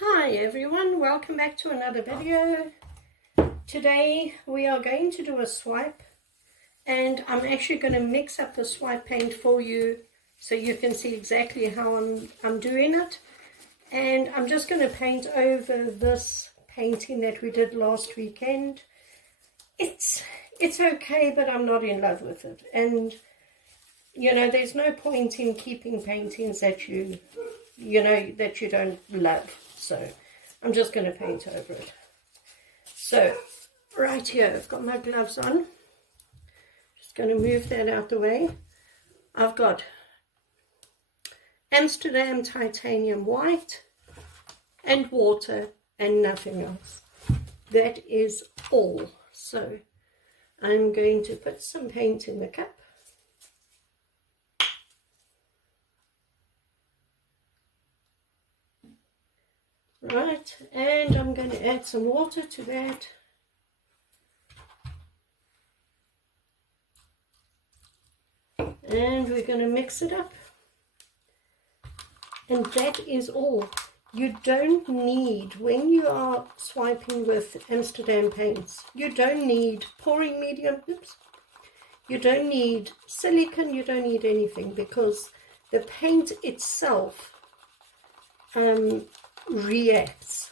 Hi everyone, welcome back to another video. Today we are going to do a swipe, and I'm actually going to mix up the swipe paint for you so you can see exactly how I'm doing it. And I'm just going to paint over this painting that we did last weekend. It's okay, but I'm not in love with it, and you know, there's no point in keeping paintings that you don't love. So I'm just going to paint over it. So right here, I've got my gloves on. Just going to move that out the way. I've got Amsterdam titanium white and water and nothing else. That is all. So I'm going to put some paint in the cup. Right, and I'm going to add some water to that. And we're going to mix it up. And that is all. You don't need, when you are swiping with Amsterdam paints, you don't need pouring medium, you don't need silicone, you don't need anything, because the paint itself reacts.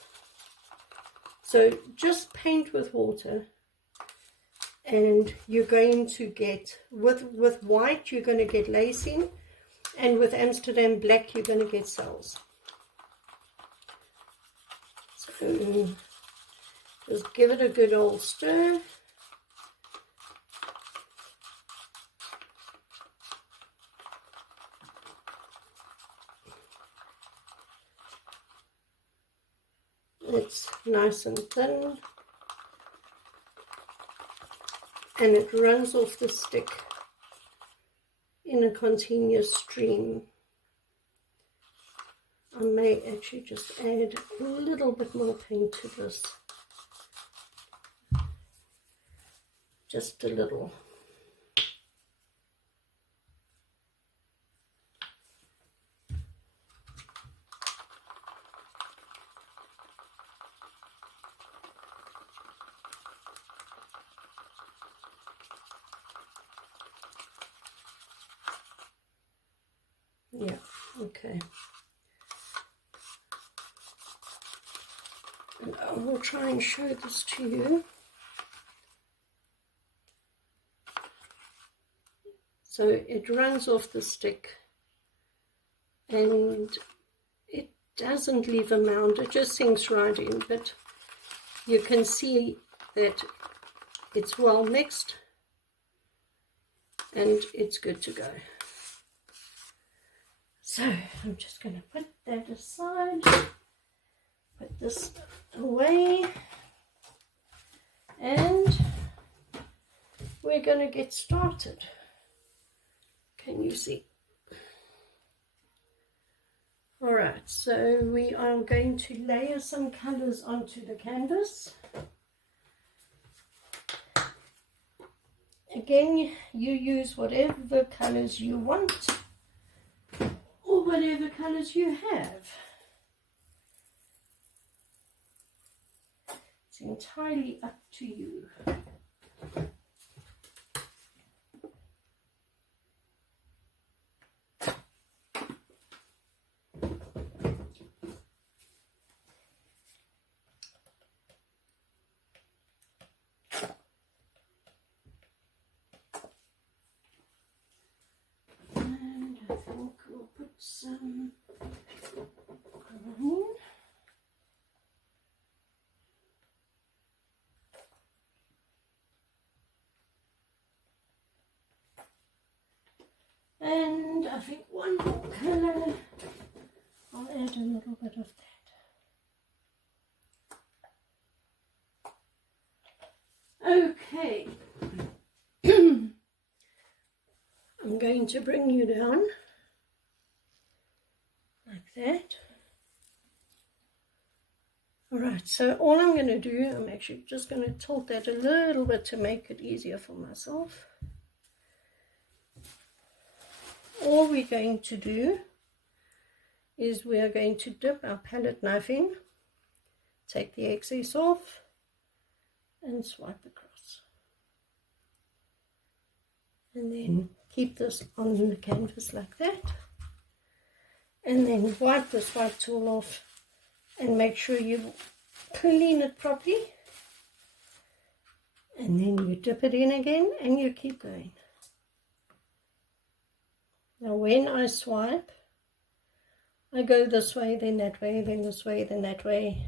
So just paint with water, and you're going to get, with white you're going to get lacing, and with Amsterdam black you're going to get cells. So just give it a good old stir. It's nice and thin, and it runs off the stick in a continuous stream. I may actually just add a little bit more paint to this, just a little. Yeah, okay. And I will try and show this to you. So it runs off the stick, and it doesn't leave a mound, it just sinks right in, but you can see that it's well mixed and it's good to go. So I'm just going to put that aside, put this away, and we're going to get started. Can you see? Alright, so we are going to layer some colors onto the canvas. Again, you use whatever colors you want, or whatever colors you have. It's entirely up to you. And I think we'll put some green. And I think one more color, I'll add a little bit of that. Okay, I'm going to bring you down like that. Alright, so all I'm going to do, I'm actually just going to tilt that a little bit to make it easier for myself. All we're going to do is we are going to dip our palette knife in take the excess off and swipe across. And then keep this on the canvas like that. And then wipe the swipe tool off and make sure you clean it properly. And then you dip it in again and you keep going. Now when I swipe, I go this way, then that way, then this way, then that way.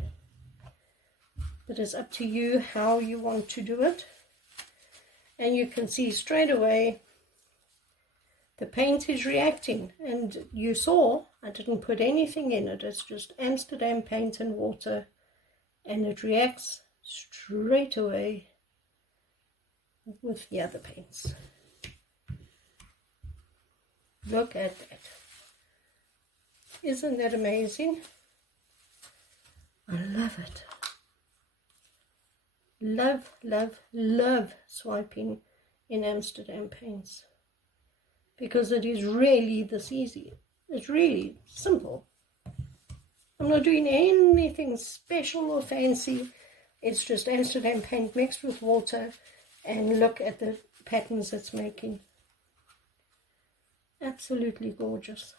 But it's up to you how you want to do it. And you can see straight away the paint is reacting. And you saw I didn't put anything in it. It's just Amsterdam paint and water. And it reacts straight away with the other paints. Look at that. Isn't that amazing? I love it. Love, love, love swiping in Amsterdam paints. Because it is really this easy. It's really simple. I'm not doing anything special or fancy. It's just Amsterdam paint mixed with water, and look at the patterns it's making. Absolutely gorgeous.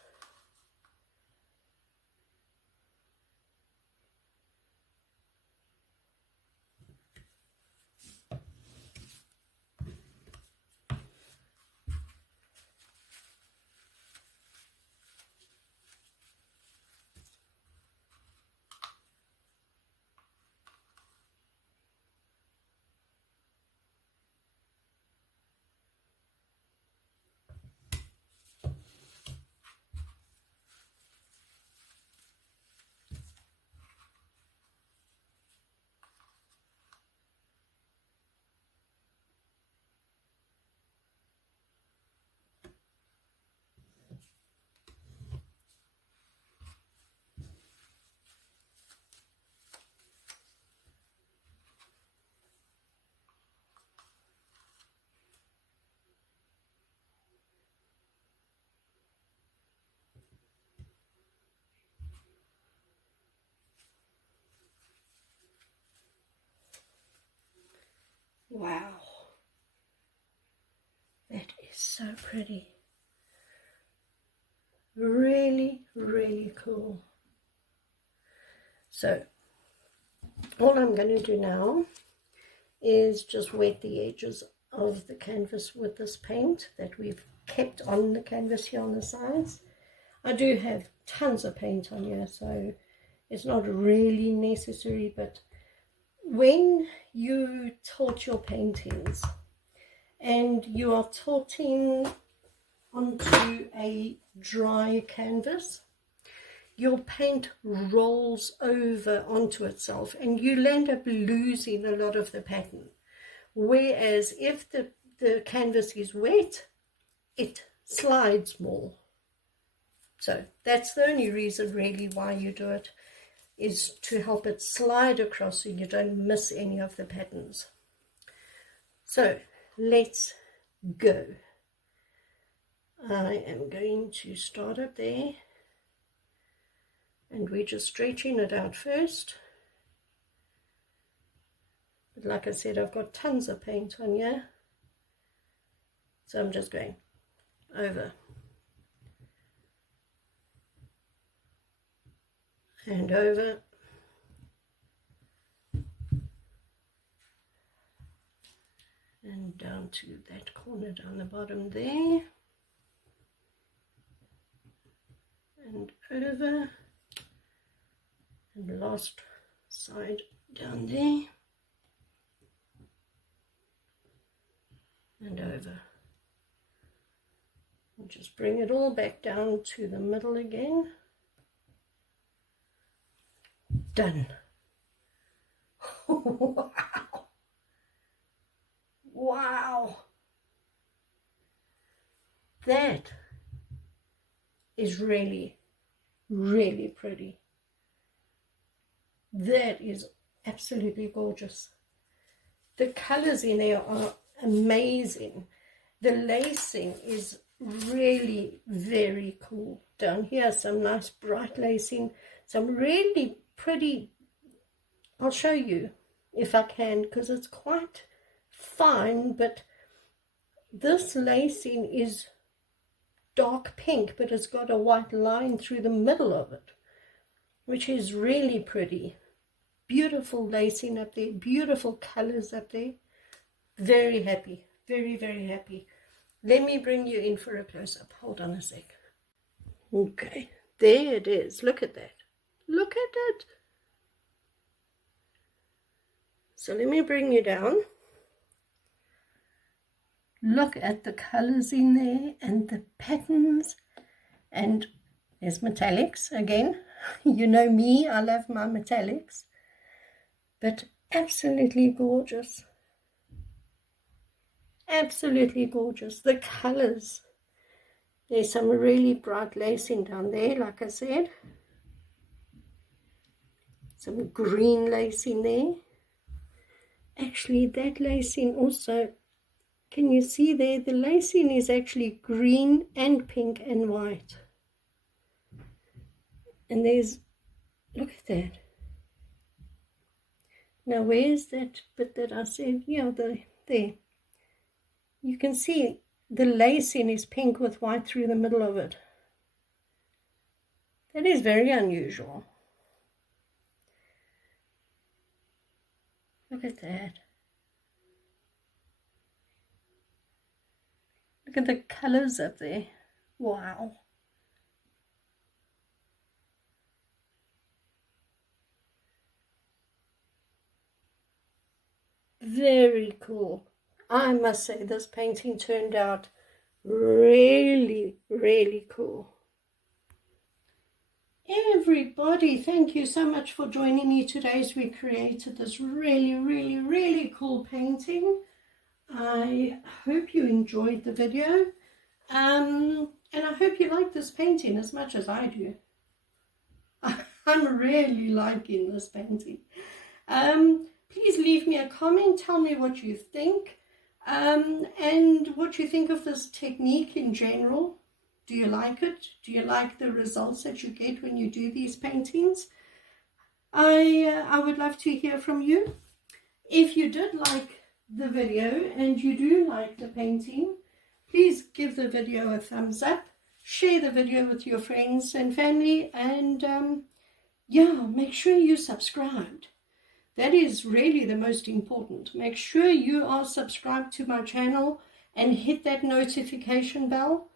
Wow, that is so pretty. Really, really cool. So, all I'm going to do now is just wet the edges of the canvas with this paint that we've kept on the canvas here on the sides. I do have tons of paint on here, so it's not really necessary, but when you tilt your paintings and you are tilting onto a dry canvas, your paint rolls over onto itself and you'll end up losing a lot of the pattern. Whereas if the canvas is wet, it slides more. So that's the only reason really why you do it, is to help it slide across so you don't miss any of the patterns. So let's go. I am going to start up there, and we're just stretching it out first. But like I said, I've got tons of paint on here, so I'm just going over and over and down to that corner down the bottom there, and over, and the last side down there and over, and just bring it all back down to the middle again. Done. Wow. Wow. That is really, really pretty. That is absolutely gorgeous. The colors in there are amazing. The lacing is really very cool. Down here, some nice bright lacing, some really pretty I'll show you if I can, because it's quite fine, but this lacing is dark pink, but it's got a white line through the middle of it, which is really pretty. Beautiful lacing up there, beautiful colors up there. Very happy, very, very happy. Let me bring you in for a close-up. Hold on a sec. Okay, there it is. Look at that. Look at it. So let me bring you down. Look at the colors in there and the patterns. And there's metallics again. You know me, I love my metallics. But absolutely gorgeous. Absolutely gorgeous. The colors. There's some really bright lacing down there, like I said. Some green lacing there. Actually, that lacing also, can you see there? The lacing is actually green and pink and white. And there's, look at that. Now, where's that bit that I said? Yeah, there. You can see the lacing is pink with white through the middle of it. That is very unusual. Look at that. Look at the colors up there. Wow. Very cool. I must say this painting turned out really, really cool. Everybody, thank you so much for joining me today as we created this really, really, really cool painting. I hope you enjoyed the video, and I hope you like this painting as much as I do. I'm really liking this painting. Please leave me a comment, tell me what you think, and what you think of this technique in general. Do you like it? Do you like the results that you get when you do these paintings? I would love to hear from you. If you did like the video and you do like the painting, please give the video a thumbs up, share the video with your friends and family, and yeah, make sure you subscribed. That is really the most important. Make sure you are subscribed to my channel and hit that notification bell,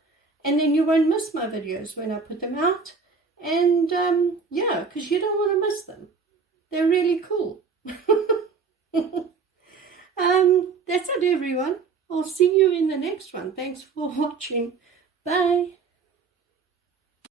and then you won't miss my videos when I put them out. And yeah, because you don't want to miss them. They're really cool. That's it, everyone. I'll see you in the next one. Thanks for watching. Bye.